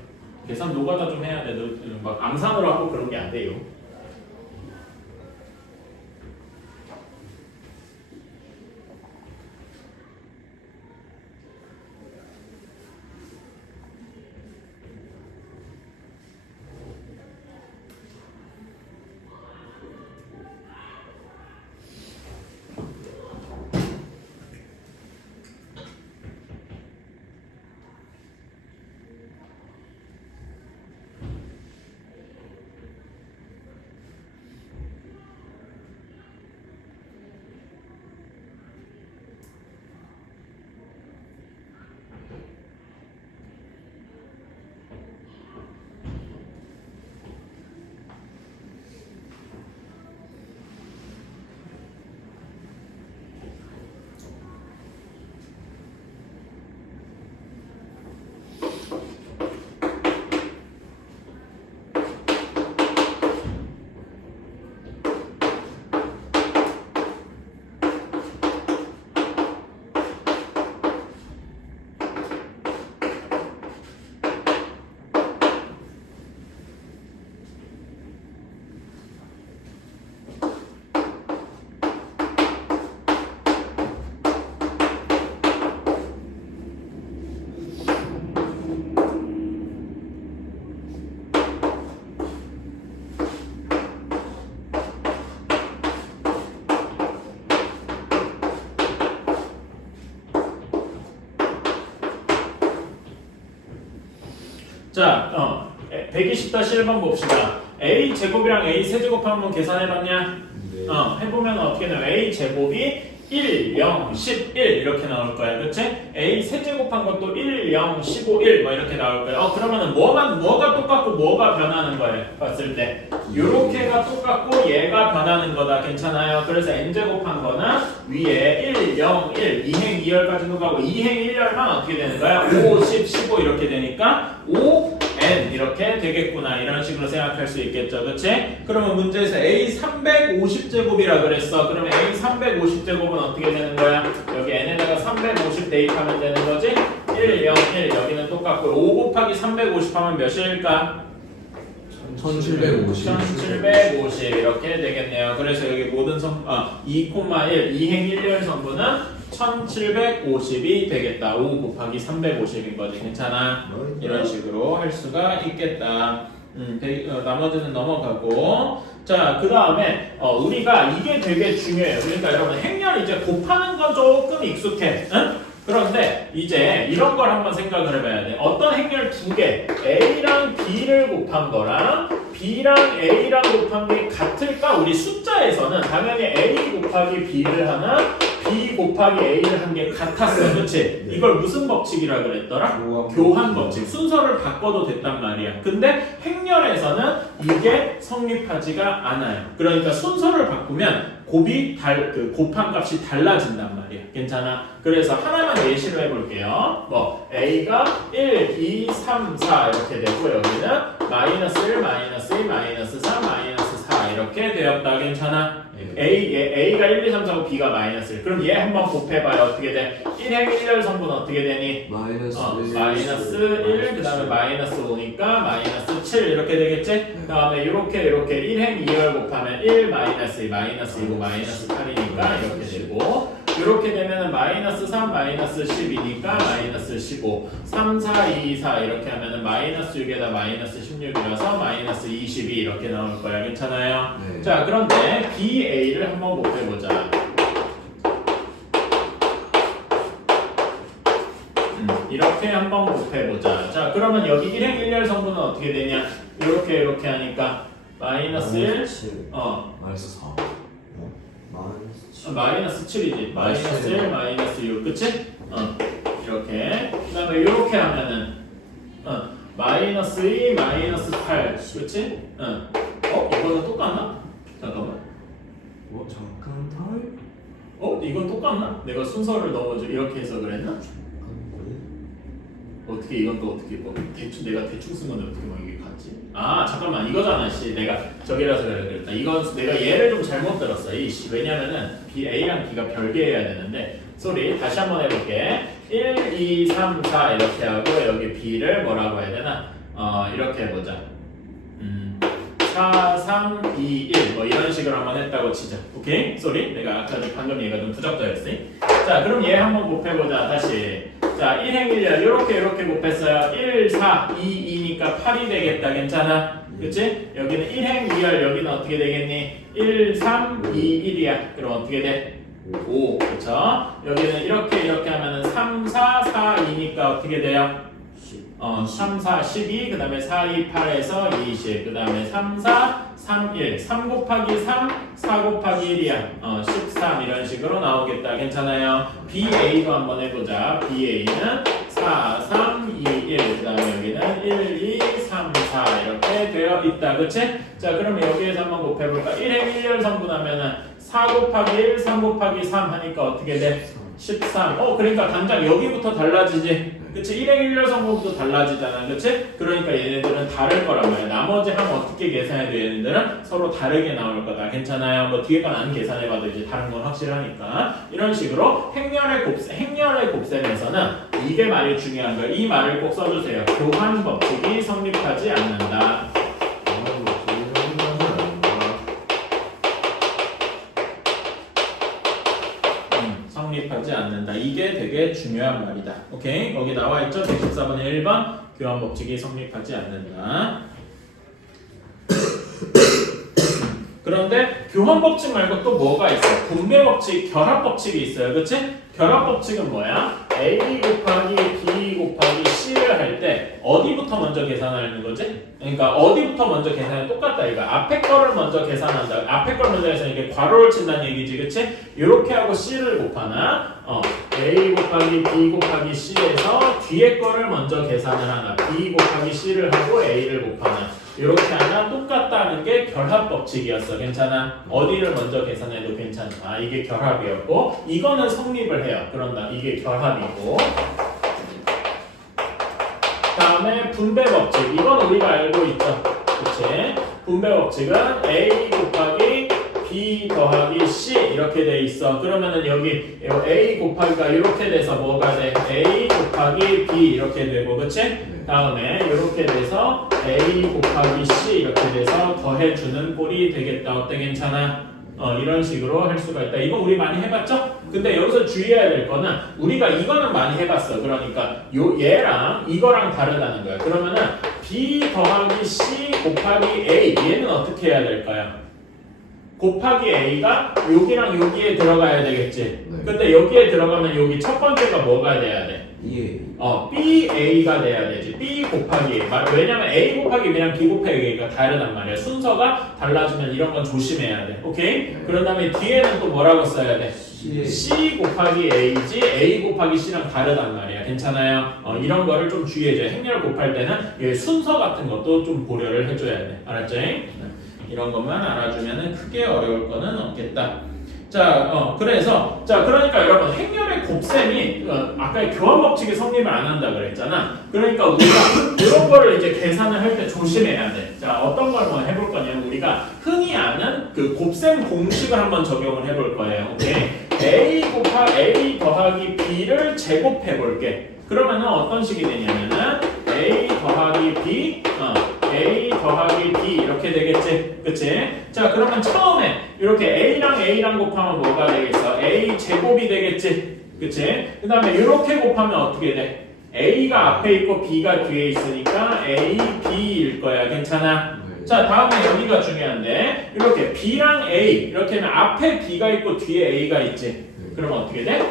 계산 노가다 좀 해야 돼. 너 막 암산으로 하고 그런 게 안 돼요. 자, 120-1번 봅시다. A 제곱이랑 A 세제곱 한번 계산해봤냐? 네. 해보면 어떻게 나와? A 제곱이 1, 0, 11 이렇게 나올 거야. 그치? A 세제곱한 것도 1, 0, 15, 1 뭐 이렇게 나올 거야. 그러면은 뭐가 똑같고 뭐가 변하는 거예요? 봤을 때 요렇게가 똑같고 얘가 변하는 거다. 괜찮아요? 그래서 n 제곱한 거는 위에 1, 0, 1, 2행 2열까지도 가고 2행 1열만 어떻게 되는 거야? 5, 10, 15 이렇게 되니까 5, n 이렇게 되겠구나. 이런 식으로 생각할 수 있겠죠. 그치? 그러면 문제에서 A 350제곱이라 그랬어. 그러면 A 350제곱은 어떻게 되는 거야? 여기 n에다가 350 대입하면 되는 거지? 1, 0, 1 여기는 똑같고 5 곱하기 350 하면 몇일까? 1750. 1750 이렇게 되겠네요. 그래서 여기 모든 2,1 이행 1열 성분은 1750이 되겠다. 5 곱하기 350인 거지. 괜찮아? 이런 식으로 할 수가 있겠다. 나머지는 넘어가고. 자, 그 다음에 우리가 이게 되게 중요해요. 그러니까 여러분 행렬 이제 곱하는 건 조금 익숙해. 응? 그런데 이제 이런 걸 한번 생각을 해봐야 돼. 어떤 행렬 두 개, A랑 B를 곱한 거랑 B랑 A랑 곱한 게 같을까? 우리 숫자에서는 당연히 A 곱하기 B를 하나, B 곱하기 A를 한 게 같았어. 그치? 이걸 무슨 법칙이라 그랬더라? 교환 법칙. 순서를 바꿔도 됐단 말이야. 근데 행렬에서는 이게 성립하지가 않아요. 그러니까 순서를 바꾸면 곱한 값이 달라진단 말이야. 괜찮아? 그래서 하나만 예시로 해볼게요. 뭐 A가 1, 2, 3, 4 이렇게 되고 여기는 마이너스 1, 마이너스 2, 마이너스 3, 마이너스 4 이렇게 되었다. 괜찮아? A가 1, 2, 3, 4고 B가 마이너스 1. 그럼 얘 한번 곱해봐요. 어떻게 돼? 1행 1열 성분 어떻게 되니? 마이너스 1, 그 다음에 마이너스 5니까 마이너스 7 이렇게 되겠지? 그 다음에 이렇게 1행 2열 곱하면 1, 마이너스 2, 마이너스 2고 마이너스 8이니까 이렇게 되고 이렇게 되면은 마이너스 3, 마이너스 12니까 마이너스 15 3, 4, 2, 4 이렇게 하면은 마이너스 6에다 마이너스 16이라서 마이너스 22 이렇게 나올 거야. 괜찮아요? 네. 자, 그런데 BA를 한번 곱해보자. 이렇게 한번 곱해보자. 자, 그러면 여기 1행 1열 성분은 어떻게 되냐? 이렇게 하니까 마이너스 1, 마이너스 4. 마이너스 7이지. 마이너스 1, 마이너스 6, 그치? 이렇게. 그 다음에 이렇게 하면은 마이너스 2, 마이너스 8, 그치? 이거는 똑같나? 잠깐만. 잠깐 타임? 이건 똑같나? 내가 순서를 너무 이렇게 해서 그랬나? 어떻게 이건 또 어떻게 내가 대충 쓴 건데 어떻게 막 이게 같지? 잠깐만 이거잖아. 내가 저기라서 그랬다. 이건 내가 얘를 좀 잘못 들었어. 왜냐면은 A랑 B가 별개해야 되는데 다시 한번 해볼게. 1, 2, 3, 4 이렇게 하고 여기 B를 뭐라고 해야 되나? 이렇게 해보자. 4, 3, 2, 1 뭐 이런 식으로 한번 했다고 치자. 오케이? 내가 방금 얘가 좀 부적절했으니. 자, 그럼 얘 한번 곱해보자. 다시. 자, 1행 1열 이렇게 곱했어요. 1, 4, 2, 2니까 8이 되겠다. 괜찮아? 그치? 여기는 1행 2열 여기는 어떻게 되겠니? 1, 3, 2, 1이야. 그럼 어떻게 돼? 5. 그쵸? 여기는 이렇게 하면은 3, 4, 4, 2니까 어떻게 돼요? 3, 4, 12, 그 다음에 4, 2, 8에서 20, 그 다음에 3, 4, 3, 1, 3 곱하기 3, 4 곱하기 1이야. 13 이런 식으로 나오겠다. 괜찮아요? BA도 한번 해보자. BA는 4, 3, 2, 1, 그 다음에 여기는 1, 2, 3, 4 이렇게 되어 있다. 그치? 자, 그러면 여기에서 한번 곱해볼까? 1행 1열 성분하면은 4 곱하기 1, 3 곱하기 3 하니까 어떻게 돼? 13. 그러니까 당장 여기부터 달라지지. 그치? 1행 1열 성분도 달라지잖아. 그치? 그러니까 얘네들은 다를 거란 말이야. 나머지 항 어떻게 계산해도 얘네들은 서로 다르게 나올 거다. 괜찮아요? 뭐 뒤에 건 안 계산해봐도 이제 다른 건 확실하니까. 이런 식으로 행렬의 곱셈에서는 이게 말이 중요한 거예요. 이 말을 꼭 써주세요. 교환 법칙이 성립하지 않는다. 성립하지 않는다. 이게 되게 중요한 말이다. 오케이? 거기 나와 있죠? 114번의 1번 교환 법칙이 성립하지 않는다. 그런데 교환 법칙 말고 또 뭐가 있어? 분배 법칙, 결합 법칙이 있어요. 그치? 결합 법칙은 뭐야? A 곱하기 B 곱하기 C를 할 때 어디부터 먼저 계산하는 거지? 그러니까 어디부터 먼저 계산해 똑같다 이거. 앞에 거를 먼저 계산한다. 앞에 걸 먼저 해서 이렇게 괄호를 친다는 얘기지, 그치? 이렇게 하고 C를 곱하나? A 곱하기 B 곱하기 C에서 뒤에 거를 먼저 계산을 하나? B 곱하기 C를 하고 A를 곱하나? 이렇게 하나 똑같다는 게 결합 법칙이었어. 괜찮아? 어디를 먼저 계산해도 괜찮아. 이게 결합이었고 이거는 성립을 해요. 그런다. 이게 결합이고 다음에 분배 법칙. 이건 우리가 알고 있죠. 그치? 분배 법칙은 A 곱하기 B 더하기 C 이렇게 돼 있어. 그러면은 여기 A 곱하기가 이렇게 돼서 뭐가 돼? A 곱하기 B 이렇게 되고, 그치? 다음에 이렇게 돼서 A 곱하기 C 이렇게 돼서 더해주는 꼴이 되겠다. 어때? 괜찮아? 이런 식으로 할 수가 있다. 이거 우리 많이 해봤죠? 근데 여기서 주의해야 될 거는 우리가 이거는 많이 해봤어. 그러니까 얘랑 이거랑 다르다는 거야. 그러면은 B 더하기 C 곱하기 A 얘는 어떻게 해야 될까요? 곱하기 A가 여기랑 여기에 들어가야 되겠지. 네. 근데 여기에 들어가면 여기 첫 번째가 뭐가 돼야 돼? 이해. BA가 돼야 되지. B 곱하기 A. 왜냐면 A 곱하기 B랑 B 곱하기 A가 다르단 말이야. 순서가 달라지면 이런 건 조심해야 돼. 오케이? 네. 그런 다음에 뒤에는 또 뭐라고 써야 돼? C에 C 곱하기 A지 A 곱하기 C랑 다르단 말이야. 괜찮아요? 이런 거를 좀 주의해줘요. 행렬 곱할 때는 얘 순서 같은 것도 좀 고려를 해줘야 돼. 알았지? 이런 것만 알아주면 크게 어려울 거는 없겠다. 자, 그래서 그러니까 여러분 행렬의 곱셈이 아까 교환 법칙이 성립을 안 한다 그랬잖아. 그러니까 우리가 이런 거를 이제 계산을 할 때 조심해야 돼. 자, 어떤 걸 한번 해볼 거냐면 우리가 흔히 아는 그 곱셈 공식을 한번 적용을 해볼 거예요. 오케이? A 더하기 B를 제곱해 볼게. 그러면은 어떤 식이 되냐면은 A 더하기 B A 더하기 B 이렇게 되겠지? 그치? 자, 그러면 처음에 이렇게 A랑 곱하면 뭐가 되겠어? A 제곱이 되겠지? 그치? 그 다음에 이렇게 곱하면 어떻게 돼? A가 앞에 있고 B가 뒤에 있으니까 A, B일 거야. 괜찮아? 네. 자, 다음에 여기가 중요한데 이렇게 B랑 A 이렇게 하면 앞에 B가 있고 뒤에 A가 있지? 그러면 어떻게 돼?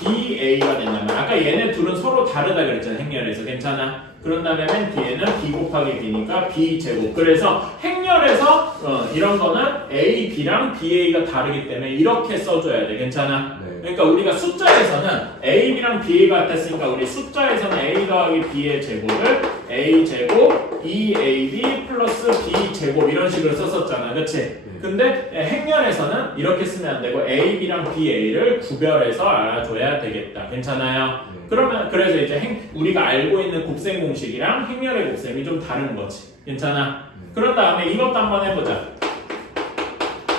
BA가 된다면 아까 얘네 둘은 서로 다르다 그랬잖아. 행렬에서. 괜찮아? 그런 다음에 맨 뒤에는 B 곱하기 B니까 B 제곱. 그래서 행렬에서 이런 거는 A, B랑 BA가 다르기 때문에 이렇게 써줘야 돼. 괜찮아? 네. 그러니까 우리가 숫자에서는 A, B랑 BA가 같았으니까 우리 숫자에서는 A 더하기 B의 제곱을 A 제곱 2AB 플러스 B 제곱 이런 식으로 썼었잖아. 그치? 근데 행렬에서는 이렇게 쓰면 안 되고 A, B랑 BA를 구별해서 알아줘야 되겠다. 괜찮아요? 그러면 그래서 이제 우리가 알고 있는 곱셈 공식이랑 행렬의 곱셈이 좀 다른 거지. 괜찮아? 그런 다음에 이것도 한번 해보자.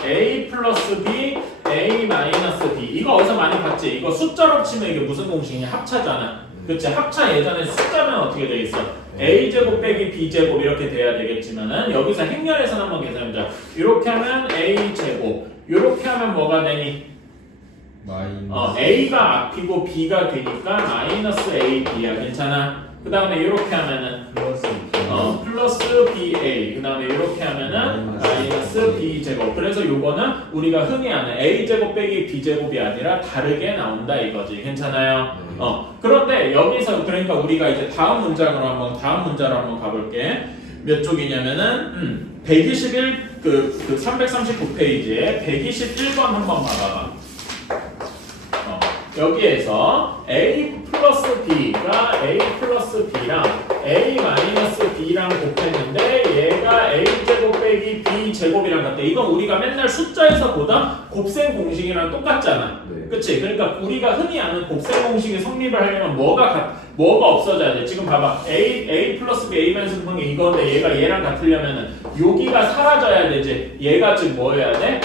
A 플러스 B, A 마이너스 B. 이거 어디서 많이 봤지? 이거 숫자로 치면 이게 무슨 공식이냐? 합차잖아. 그치? 합차 예전에 숫자면 어떻게 돼 있어? A제곱 빼기 B제곱 이렇게 돼야 되겠지만은 여기서 행렬에서는 한번 계산해보자. 이렇게 하면 A제곱. 이렇게 하면 뭐가 되니? A가 앞이고 B가 되니까 마이너스 AB야. 괜찮아? 그 다음에 이렇게 하면은 플러스 BA. 그 다음에 이렇게 하면은 마이너스 B제곱. 그래서 요거는 우리가 흔히 아는 A제곱 빼기 B제곱이 아니라 다르게 나온다 이거지. 괜찮아요? 그런데 여기서 그러니까 우리가 이제 다음 문장으로 한번 가볼게. 몇 쪽이냐면은 121 339페이지에 121번 한번 봐봐. 여기에서 A 플러스 B가 A 플러스 B랑 A 마이너스 B랑 곱했는데 얘가 A제곱 빼기 B제곱이랑 같대. 이건 우리가 맨날 숫자에서 보다 곱셈 공식이랑 똑같잖아. 네. 그치? 그러니까 우리가 흔히 아는 곱셈 공식의 성립을 하려면 뭐가 없어져야 돼? 지금 봐봐. A 플러스 B, A 마이너스 B 이건데 얘가 얘랑 같으려면은 여기가 사라져야 되지. 얘가 지금 뭐여야 돼?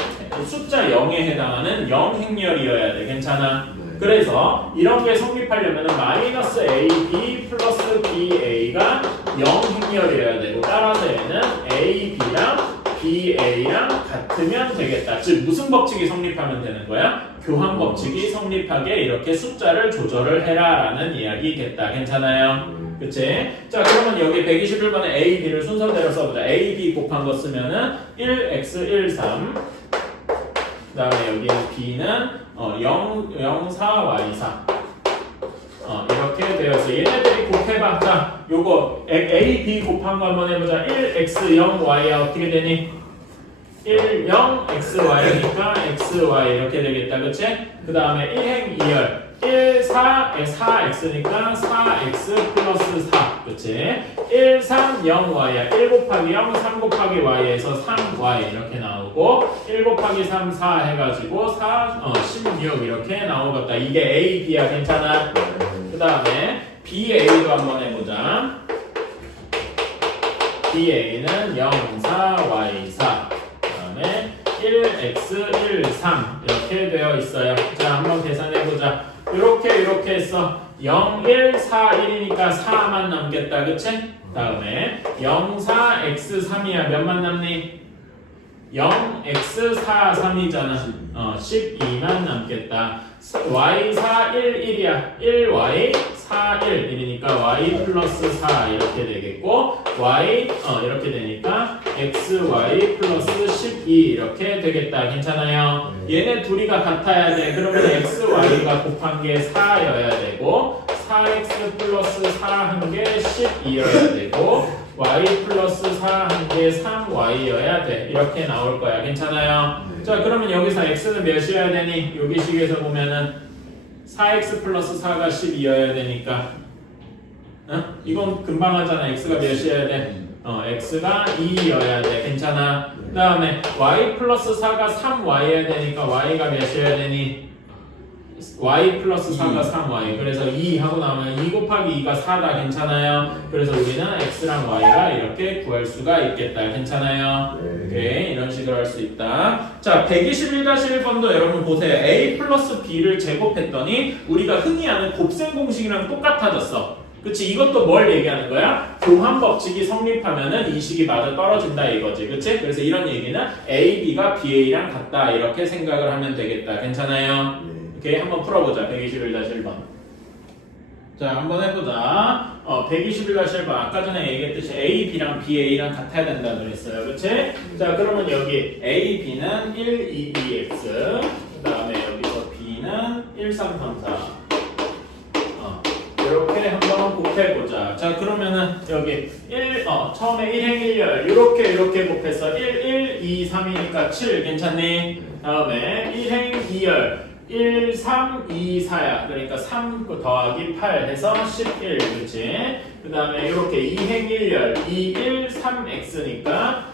숫자 0에 해당하는 0행렬이어야 돼. 괜찮아? 그래서 이런 게 성립하려면 마이너스 AB 플러스 BA가 0행렬이어야 되고 따라서 얘는 AB랑 BA랑 같으면 되겠다. 즉 무슨 법칙이 성립하면 되는 거야? 교환 법칙이 성립하게 이렇게 숫자를 조절을 해라 라는 이야기겠다. 괜찮아요? 그치? 자 그러면 여기 121번에 A, B를 순서대로 써보자. A, B 곱한 거 쓰면은 1x 1, 3 그 다음에 여기는 B는 0, 4, Y, 4 이렇게 되어서 얘네들이 곱해봐. 자 요거 A, B 곱한 거 한번 해보자. 1x 0, Y야 어떻게 되니? 1, 0, x, Y니까 x, Y 이렇게 되겠다. 그치? 그 다음에 1행 2열 1, 4, 4x니까 4x 플러스 4 그치? 1, 3, 0, y야 1 곱하기 0, 3 곱하기 y에서 3y 이렇게 나오고 1 곱하기 3, 4 해가지고 16 이렇게 나오겠다. 이게 A, B야. 괜찮아? 그 다음에 BA도 한번 해보자. BA는 0, 4, y, 4 그 다음에 1x, 1, 3 이렇게 되어 있어요. 자 한번 계산해보자. 이렇게 해서 0, 1, 4, 1이니까 4만 남겠다. 그치? 다음에 0, 4, x 3이야. 몇만 남니? 0, x 4, 3이잖아. 12만 남겠다. y 4, 1, 1이야. 1y 4, 1 1이니까 y 플러스 4 이렇게 되겠고 y 이렇게 되니까 xy 플러스 12 이렇게 되겠다. 괜찮아요? 얘네 둘이가 같아야 돼. 그러면 xy가 곱한 게 4여야 되고 4x 플러스 4 한 게 12여야 되고 y 플러스 4 한 게 3y여야 돼. 이렇게 나올 거야. 괜찮아요? 자, 그러면 여기서 x는 몇이어야 되니? 여기 식에서 보면은 4x 플러스 4가 12여야 되니까 이건 금방 하잖아. x가 몇이어야 돼? x가 2여야 돼. 괜찮아? 그 다음에 y 플러스 4가 3y여야 되니까 y가 몇이어야 되니? y 플러스 4가 3y. 그래서 2 하고 나오면 2 곱하기 2가 4다. 괜찮아요? 그래서 우리는 x랑 y가 이렇게 구할 수가 있겠다. 괜찮아요? 오케이, 이런 식으로 할 수 있다. 자, 121-1번도 여러분 보세요. a 플러스 b를 제곱했더니 우리가 흔히 아는 곱셈 공식이랑 똑같아졌어. 그치? 이것도 뭘 얘기하는 거야? 교환 법칙이 성립하면은 이 식이 맞아 떨어진다 이거지. 그치? 그래서 이런 얘기는 a, b가 b-a랑 같다 이렇게 생각을 하면 되겠다. 괜찮아요? 오케이, 한번 풀어보자. 121-1번. 자, 한번 해보자. 121-1번. 아까 전에 얘기했듯이 A, B랑 B, A랑 같아야 된다 그랬어요. 그치? 자, 그러면 여기 A, B는 1, 2, 2x. 그 다음에 여기서 B는 1, 3, 3, 4. 이렇게 한번 곱해보자. 자, 그러면은 여기 1, 처음에 1행 1열. 이렇게 곱해서 1, 1, 2, 3이니까 7. 괜찮니? 다음에 1행 2열. 1, 3, 2, 4야. 그러니까 3 더하기 8 해서 11. 그치? 그 다음에 이렇게 2행 1열 2, 1, 3x니까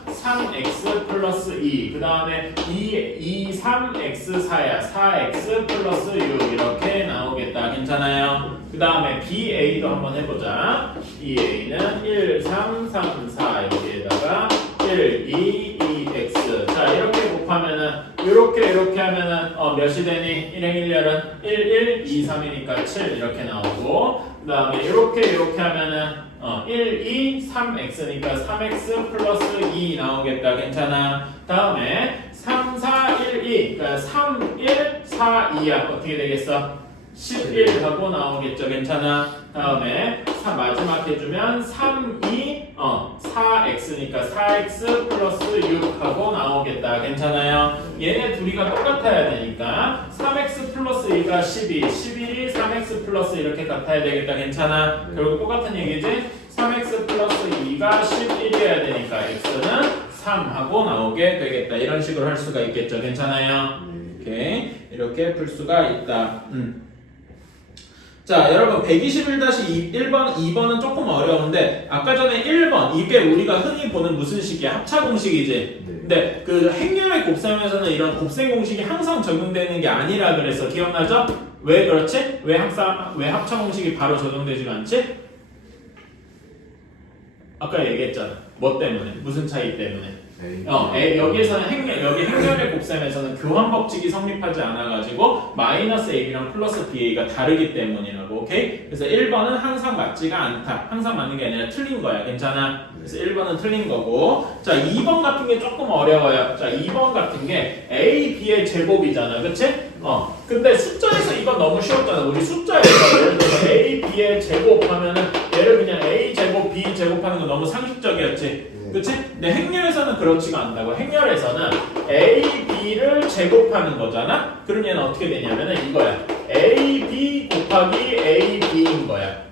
3x 플러스 2. 그 다음에 2, 3x 4야. 4x 플러스 6 이렇게 나오겠다. 괜찮아요? 그 다음에 BA도 한번 해보자. BA는 1, 3, 3, 4 여기에다가 1, 2, 2x. 자, 이렇게 곱하면은 이렇게 하면은 몇이 되니? 1행 1열은 1, 1, 2, 3이니까 7 이렇게 나오고 그 다음에 이렇게 하면은 1, 2, 3x니까 3x 플러스 2 나오겠다. 괜찮아? 다음에 3, 4, 1, 2 그러니까 3, 1, 4, 2야. 어떻게 되겠어? 11 하고 나오겠죠. 괜찮아? 다음에 마지막 해주면 3, 2, 4x니까 4x 플러스 6 하고 나오겠다. 괜찮아요? 얘네 둘이가 똑같아야 되니까 3x 플러스 2가 12, 11이 3x 플러스 이렇게 같아야 되겠다. 괜찮아? 결국 똑같은 얘기지? 3x 플러스 2가 11이어야 되니까 x는 3 하고 나오게 되겠다. 이런 식으로 할 수가 있겠죠. 괜찮아요? 오케이. 이렇게 풀 수가 있다. 자, 여러분 121-1번, 2번은 조금 어려운데 아까 전에 1번 이게 우리가 흔히 보는 무슨 식이야? 합차 공식이지. 근데 그 행렬의 곱셈에서는 이런 곱셈 공식이 항상 적용되는 게 아니라 그래서 기억나죠? 왜 그렇지? 왜 합차 공식이 바로 적용되지가 않지? 아까 얘기했잖아. 뭐 때문에? 무슨 차이 때문에? 여기에서는 여기 행렬의 곱셈에서는 교환 법칙이 성립하지 않아가지고 마이너스 AB랑 플러스 BA가 다르기 때문이라고. 오케이? 그래서 1번은 항상 맞지가 않다. 항상 맞는 게 아니라 틀린 거야. 괜찮아? 그래서 1번은 틀린 거고. 자, 2번 같은 게 조금 어려워요. 자, 2번 같은 게 A, B의 제곱이잖아. 그치? 근데 숫자에서 이건 너무 쉬웠잖아. 우리 숫자에서 예를 들어서 A, B의 제곱하면은 얘를 그냥 A 제곱, B 제곱하는 거 너무 상식적이었지. 그치? 근데 행렬에서는 그렇지가 않다고. 행렬에서는 A, B를 제곱하는 거잖아? 그럼 얘는 어떻게 되냐면은 이거야. A, B 곱하기 A, B인 거야.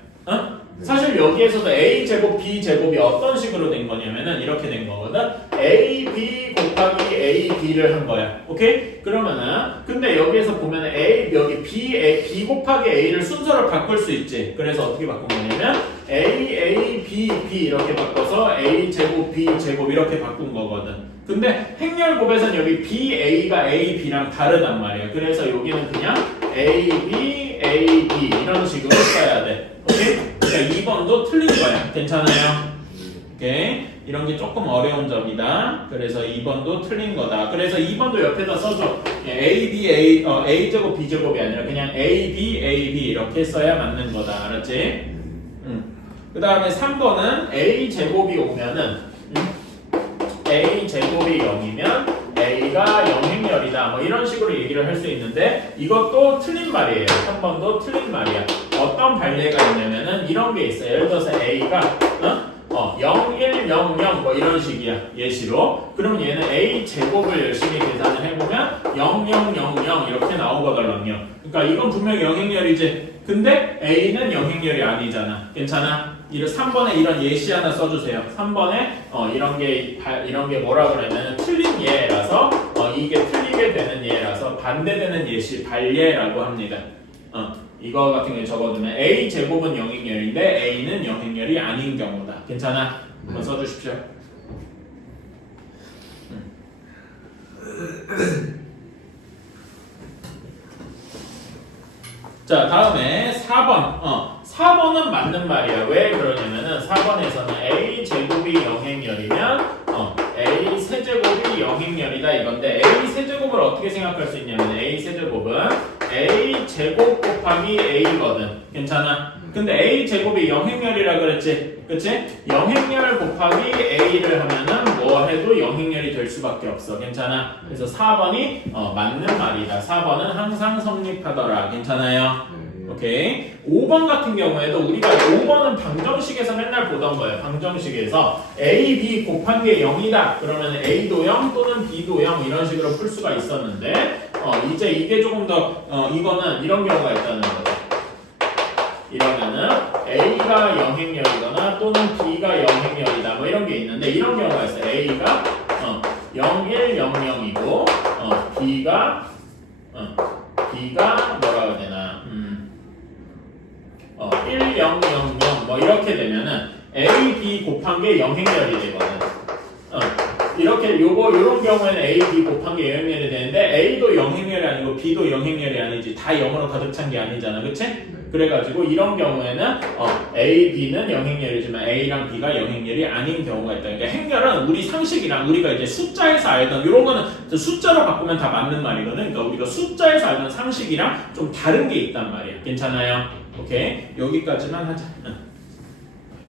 사실 여기에서도 A 제곱, B 제곱이 어떤 식으로 된 거냐면은 이렇게 된 거거든. A, B 곱하기 A, B를 한 거야. 오케이? 그러면은 근데 여기에서 보면은 여기 B 곱하기 A를 순서를 바꿀 수 있지. 그래서 어떻게 바꾼 거냐면 A, B 이렇게 바꿔서 A 제곱, B 제곱 이렇게 바꾼 거거든. 근데 행렬곱에서는 여기 B, A가 A, B랑 다르단 말이야. 그래서 여기는 그냥 A, B 이런 식으로 써야 돼. 오케이? 그러니까 2번도 틀린 거야. 괜찮아요? 오케이? 이런 게 조금 어려운 점이다. 그래서 2번도 틀린 거다. 그래서 2번도 옆에다 써줘. A 제곱 B 제곱이 아니라 그냥 A, B 이렇게 써야 맞는 거다. 알았지? 그 다음에 3번은 a 제곱이 오면은 a 제곱이 0이면 a가 영행열이다 뭐 이런 식으로 얘기를 할 수 있는데 이것도 틀린 말이에요. 3번도 틀린 말이야. 어떤 발례가 있냐면은 이런 게 있어요. 예를 들어서 a가 0, 1, 0, 0 뭐 이런 식이야. 예시로. 그러면 얘는 a 제곱을 열심히 계산을 해보면 0, 0, 0, 0 이렇게 나오거든요. 그러니까 이건 분명히 영행열이지. 근데 a는 영행열이 아니잖아. 괜찮아? 3번에 이런 예시 하나 써주세요. 3번에 이런 게 뭐라 그러냐면 틀린 예라서 이게 틀리게 되는 예라서 반대되는 예시 발예라고 합니다. 이거 같은 경우에 적어두면 a 제곱은 영행열인데 a는 영행열이 아닌 경우다. 괜찮아? 한번 써주십시오. 자, 다음에 4번. 4번은 맞는 말이야. 왜 그러냐면은 4번에서는 a 제곱이 영행열이면 a 세제곱이 영행열이다 이건데 a 세제곱을 어떻게 생각할 수 있냐면 a 세제곱은 a 제곱 곱하기 a거든. 괜찮아? 근데 a 제곱이 영행열이라 그랬지? 그치? 영행열 곱하기 a를 하면은 뭐 해도 영행열이 될 수밖에 없어. 괜찮아? 그래서 4번이 맞는 말이다. 4번은 항상 성립하더라. 괜찮아요? 오케이. 5번 같은 경우에도 우리가 5번은 방정식에서 맨날 보던 거예요. 방정식에서 a, b 곱한 게 0이다. 그러면 a도 0 또는 b도 0 이런 식으로 풀 수가 있었는데 이제 이게 조금 더 이거는 이런 경우가 있다는 거죠. 이러면은 a가 영행열이거나 또는 b가 영행열이다 뭐 이런 게 있는데 이런 경우가 있어요. a가 0, 1, 0, 0이고 b가 뭐라 해야 되나 1, 0, 0, 0 뭐 이렇게 되면은 a, b 곱한 게 영행열이 되거든. 이렇게 요런 경우에는 a, b 곱한 게 영행열이 되는데 a도 영행열이 아니고 b도 영행열이 아니지. 다 0으로 가득 찬 게 아니잖아. 그치? 그래가지고 이런 경우에는 a, b는 영행열이지만 a랑 b가 영행열이 아닌 경우가 있다. 그러니까 행렬은 우리 상식이랑 우리가 이제 숫자에서 알던 이런 거는 숫자로 바꾸면 다 맞는 말이거든. 그러니까 우리가 숫자에서 알던 상식이랑 좀 다른 게 있단 말이야. 괜찮아요? 오케이. 여기까지만 하자.